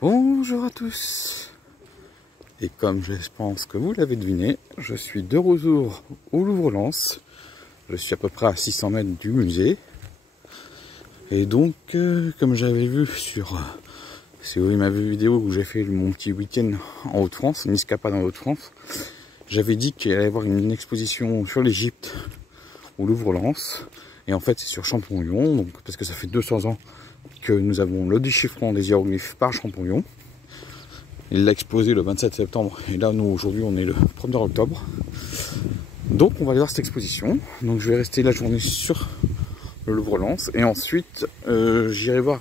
Bonjour à tous. Et comme je pense que vous l'avez deviné, je suis de retour au Louvre-Lens. Je suis à peu près à 600 mètres du musée. Et donc, comme j'avais vu sur... si vous voyez ma vidéo où j'ai fait mon petit week-end en Haute-France, une escapade en Haute-France, j'avais dit qu'il allait y avoir une exposition sur l'Égypte au Louvre-Lens. Et en fait, c'est sur Champollion, donc, parce que ça fait 200 ans que nous avons le déchiffrement des hiéroglyphes par Champollion. Il l'a exposé le 27 septembre et là nous aujourd'hui on est le 1er octobre. Donc on va aller voir cette exposition. Donc je vais rester la journée sur le Louvre-Lens et ensuite j'irai voir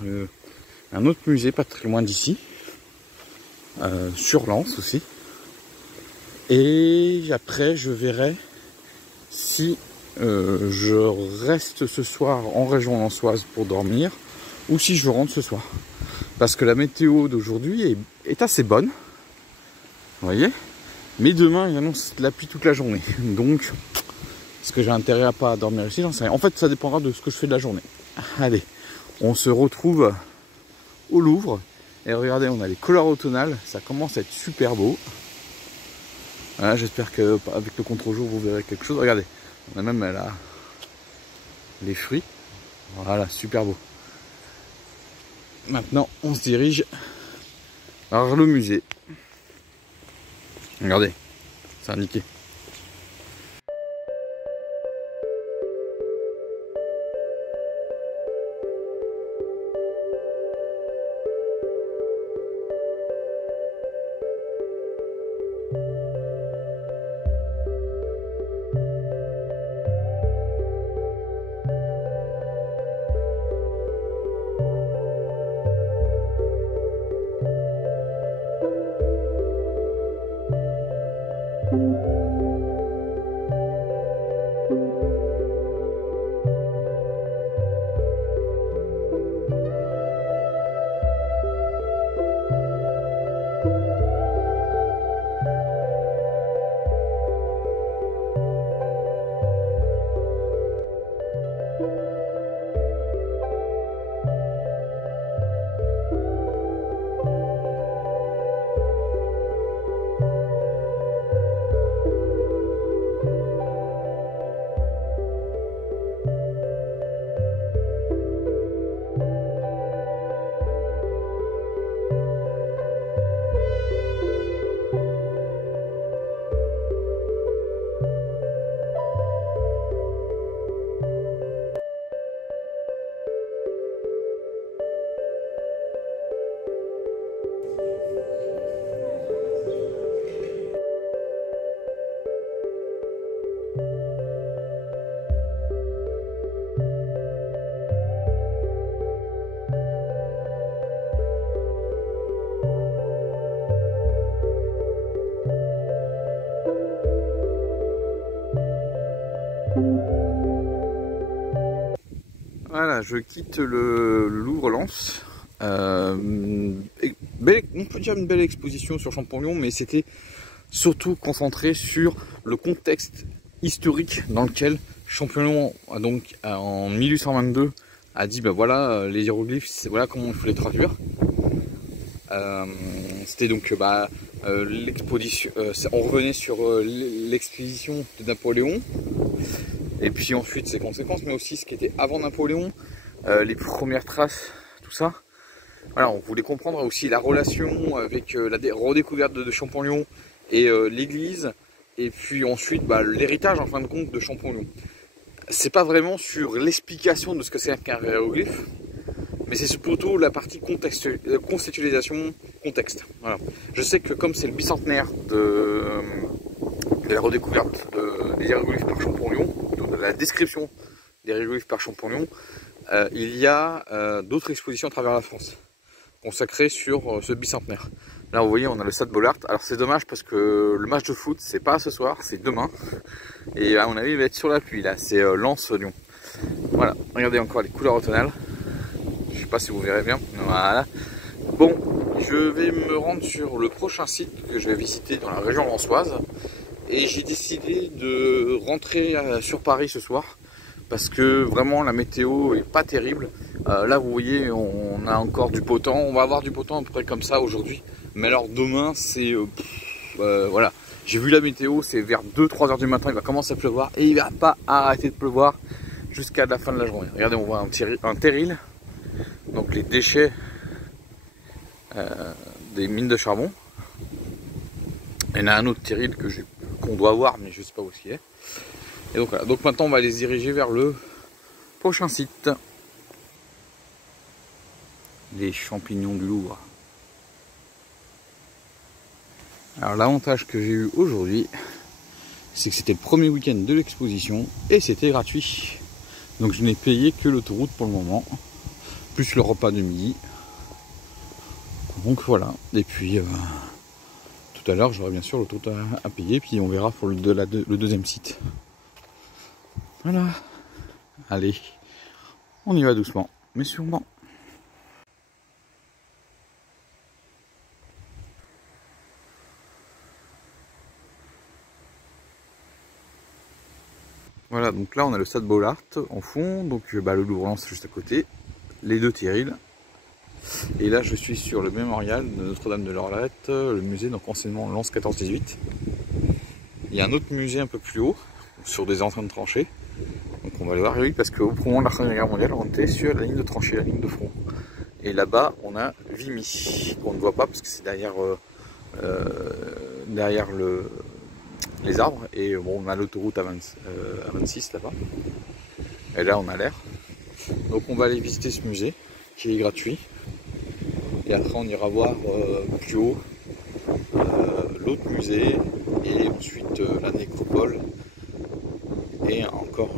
un autre musée pas très loin d'ici, sur Lens aussi. Et après je verrai si je reste ce soir en région lensoise pour dormir ou si je rentre ce soir. Parce que la météo d'aujourd'hui est assez bonne, vous voyez. Mais demain, il annonce de la pluie toute la journée. Donc, est-ce que j'ai intérêt à pas dormir ici? J'en sais rien. En fait, ça dépendra de ce que je fais de la journée. Allez, on se retrouve au Louvre. Et regardez, on a les couleurs automnales. Ça commence à être super beau. Voilà, j'espère qu'avec le contre-jour, vous verrez quelque chose. Regardez, on a même là les fruits. Voilà, super beau. Maintenant, on se dirige vers le musée. Regardez, c'est indiqué. Voilà, je quitte le Louvre-Lens. On peut dire une belle exposition sur Champollion, mais c'était surtout concentré sur le contexte historique dans lequel Champollion a donc en 1822 a dit ben voilà les hiéroglyphes, voilà comment il faut les traduire. C'était donc l'exposition, on revenait sur l'expédition de Napoléon. Et puis ensuite ses conséquences, mais aussi ce qui était avant Napoléon, les premières traces, tout ça. Voilà, on voulait comprendre aussi la relation avec la redécouverte de Champollion et l'église, et puis ensuite l'héritage en fin de compte de Champollion. C'est pas vraiment sur l'explication de ce que c'est qu'un hiéroglyphe, mais c'est plutôt la partie conceptualisation, contexte. Voilà. Je sais que comme c'est le bicentenaire de la redécouverte des hiéroglyphes par Champollion, de la description des hiéroglyphes par Champollion, il y a d'autres expositions à travers la France consacrées sur ce bicentenaire. Là vous voyez on a le Stade Bollaert. Alors c'est dommage parce que le match de foot c'est pas ce soir, c'est demain. Et à mon avis il va être sur la pluie là, c'est Lens-Lyon. Voilà, regardez encore les couleurs automnales. Je sais pas si vous verrez bien. Voilà. Bon, je vais me rendre sur le prochain site que je vais visiter dans la région lensoise. Et j'ai décidé de rentrer sur Paris ce soir parce que vraiment la météo est pas terrible. Là vous voyez on a encore du beau temps, on va avoir du beau temps à peu près comme ça aujourd'hui. Mais alors demain c'est voilà, j'ai vu la météo, c'est vers 2-3 heures du matin, il va commencer à pleuvoir et il va pas arrêter de pleuvoir jusqu'à la fin de la journée. Regardez, on voit un terril, donc les déchets des mines de charbon. Il y en a un autre terril qu'on doit voir mais je sais pas où il est. Et donc voilà, donc maintenant on va les diriger vers le prochain site. Les champignons du Louvre. Alors l'avantage que j'ai eu aujourd'hui, c'est que c'était le premier week-end de l'exposition et c'était gratuit. Donc je n'ai payé que l'autoroute pour le moment, plus le repas de midi. Donc voilà, et puis tout à l'heure j'aurai bien sûr l'autoroute à payer, puis on verra pour le deuxième site. Voilà, allez, on y va doucement, mais sûrement. Voilà, donc là on a le stade Bollaert en fond, donc le Louvre c'est juste à côté, les deux terrils. Et là je suis sur le mémorial de Notre-Dame de Lorette, le musée donc enseignement Lens 14-18. Il y a un autre musée un peu plus haut, sur des entrains de tranchées. Donc on va le voir, oui, parce qu'au moment de la Première Guerre mondiale, on était sur la ligne de tranchée, la ligne de front. Et là-bas on a Vimy, qu'on ne voit pas parce que c'est derrière, les arbres. Et bon, on a l'autoroute à 26 là-bas. Et là on a l'air. Donc on va aller visiter ce musée qui est gratuit. Et après on ira voir plus haut l'autre musée et ensuite la nécropole et encore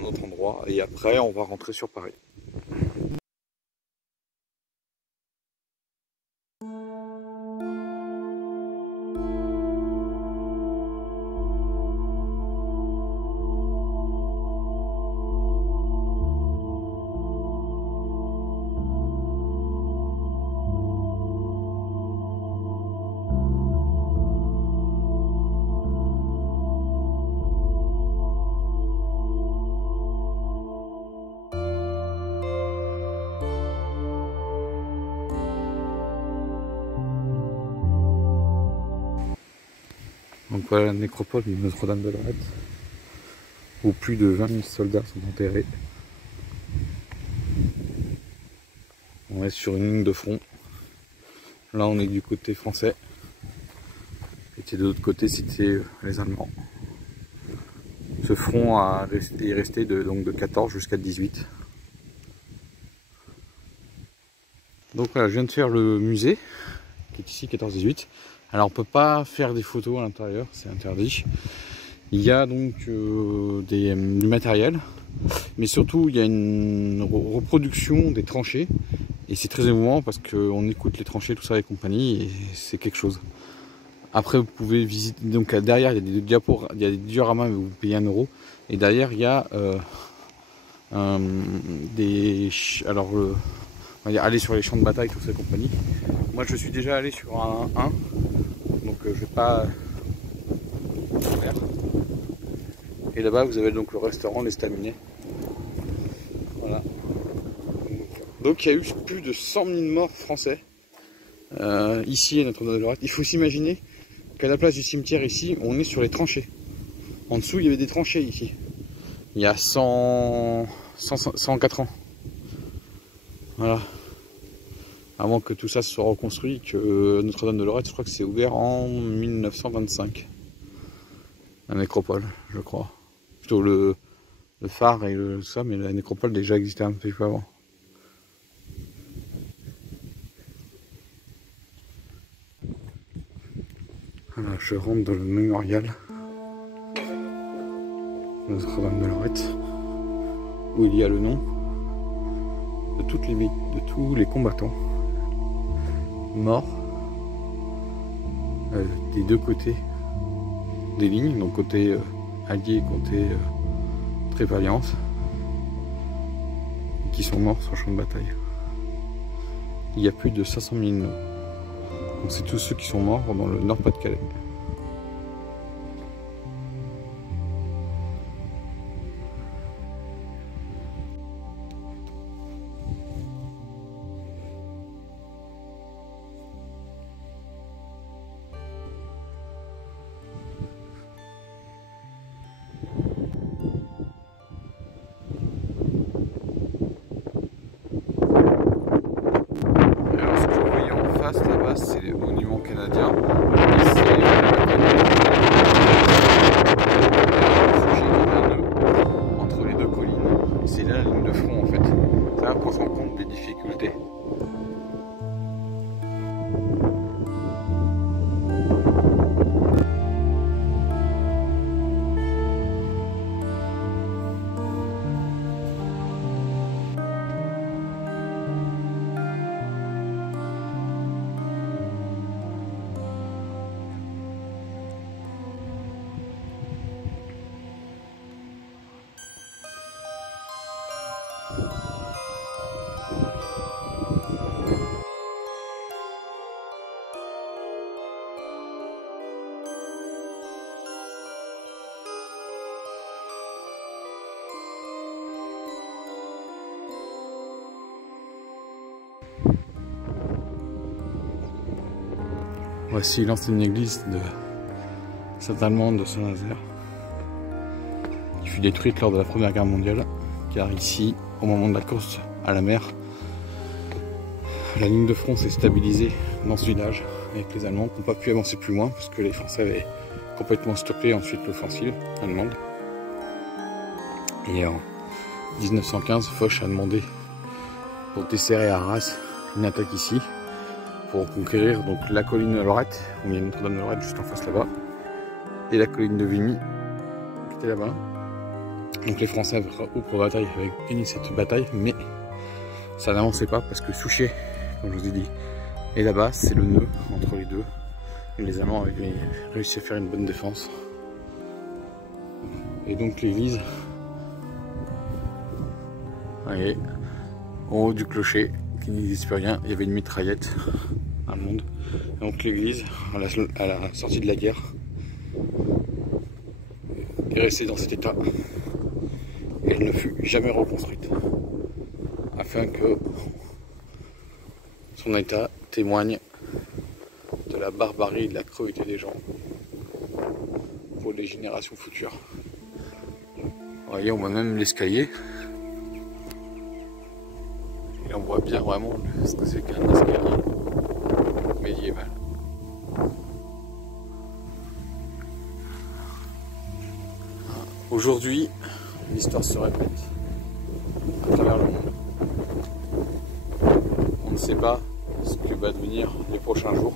un autre endroit. Et après on va rentrer sur Paris. Donc voilà la nécropole de Notre-Dame de Lorette, où plus de 20 000 soldats sont enterrés. On est sur une ligne de front. Là on est du côté français. Et de l'autre côté c'était les Allemands. Ce front est resté donc de 14 jusqu'à 18. Donc voilà, je viens de faire le musée, qui est ici 14-18. Alors on peut pas faire des photos à l'intérieur, c'est interdit. Il y a donc du matériel, mais surtout il y a une reproduction des tranchées. Et c'est très émouvant parce qu'on écoute les tranchées, tout ça et compagnie, et c'est quelque chose. Après vous pouvez visiter, donc derrière il y a des diapos, il y a des dioramas, mais vous payez 1 €. Et derrière il y a on va dire aller sur les champs de bataille, tout ça et compagnie. Moi je suis déjà allé sur un, donc je vais pas faire. Et là-bas vous avez donc le restaurant l'Estaminet. Voilà. Donc il y a eu plus de 100 000 morts français ici à Notre-Dame de Lorette. Il faut s'imaginer qu'à la place du cimetière ici, on est sur les tranchées. En dessous il y avait des tranchées ici. Il y a 104 ans. Voilà. Avant que tout ça se soit reconstruit, que Notre-Dame de Lorette, je crois que c'est ouvert en 1925. La nécropole, je crois. Plutôt le phare et ça, mais la nécropole déjà existait un petit peu avant. Voilà, je rentre dans le mémorial de Notre-Dame de Lorette, où il y a le nom de tous les combattants morts des deux côtés des lignes, donc côté allié et côté Trépalliance, qui sont morts sur le champ de bataille. Il y a plus de 500 000 noms. Donc c'est tous ceux qui sont morts dans le Nord-Pas-de-Calais. c'est les monuments canadiens. Entre les deux collines. C'est là la ligne de front en fait. C'est là qu'on se rend compte des difficultés. Voici l'ancienne église de Sainte-Allemande de Saint-Nazaire, qui fut détruite lors de la Première Guerre mondiale, car ici, au moment de la course à la mer, la ligne de front s'est stabilisée dans ce village, avec les Allemands qui n'ont pas pu avancer plus loin, parce que les Français avaient complètement stoppé ensuite l'offensive allemande. Et en 1915, Foch a demandé pour desserrer Arras une attaque ici, pour conquérir donc la colline de Lorette, où il y a Notre-Dame de Lorette juste en face là-bas, et la colline de Vimy, qui était là-bas. Donc les Français au bataille avaient gagné cette bataille, mais ça n'avançait pas parce que Souchet, comme je vous ai dit, est là-bas, c'est le nœud entre les deux. Et les Allemands avaient réussi à faire une bonne défense. Et donc l'église, voyez, au haut du clocher, qui ne disait plus rien, il y avait une mitraillette allemande. Donc l'église, à la sortie de la guerre, est restée dans cet état. Et elle ne fut jamais reconstruite. Afin que son état témoigne de la barbarie et de la cruauté des gens pour les générations futures. Vous voyez, on voit même l'escalier. Et on voit bien vraiment ce que c'est qu'un escalier médiéval. Aujourd'hui, l'histoire se répète à travers le monde. On ne sait pas ce que va devenir les prochains jours.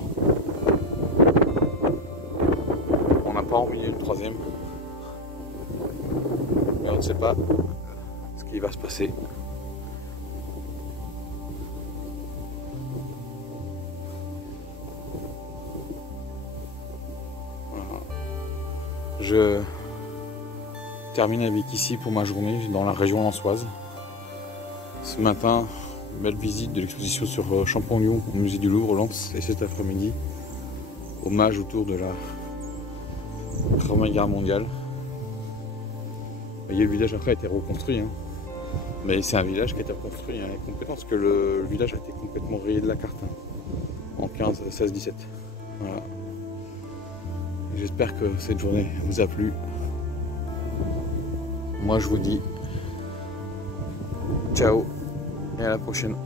On n'a pas envoyé le troisième. Mais on ne sait pas ce qui va se passer. Voilà. Je termine avec ici pour ma journée dans la région lensoise. Ce matin, belle visite de l'exposition sur Champollion au musée du Louvre, Lens, et cet après-midi, hommage autour de la Première Guerre mondiale. Vous voyez, le village après a été reconstruit, hein. Mais c'est un village qui a été reconstruit complètement, parce que le village a été complètement rayé de la carte, hein, en 15, 16, 17. Voilà. J'espère que cette journée vous a plu. Moi je vous dis ciao et à la prochaine.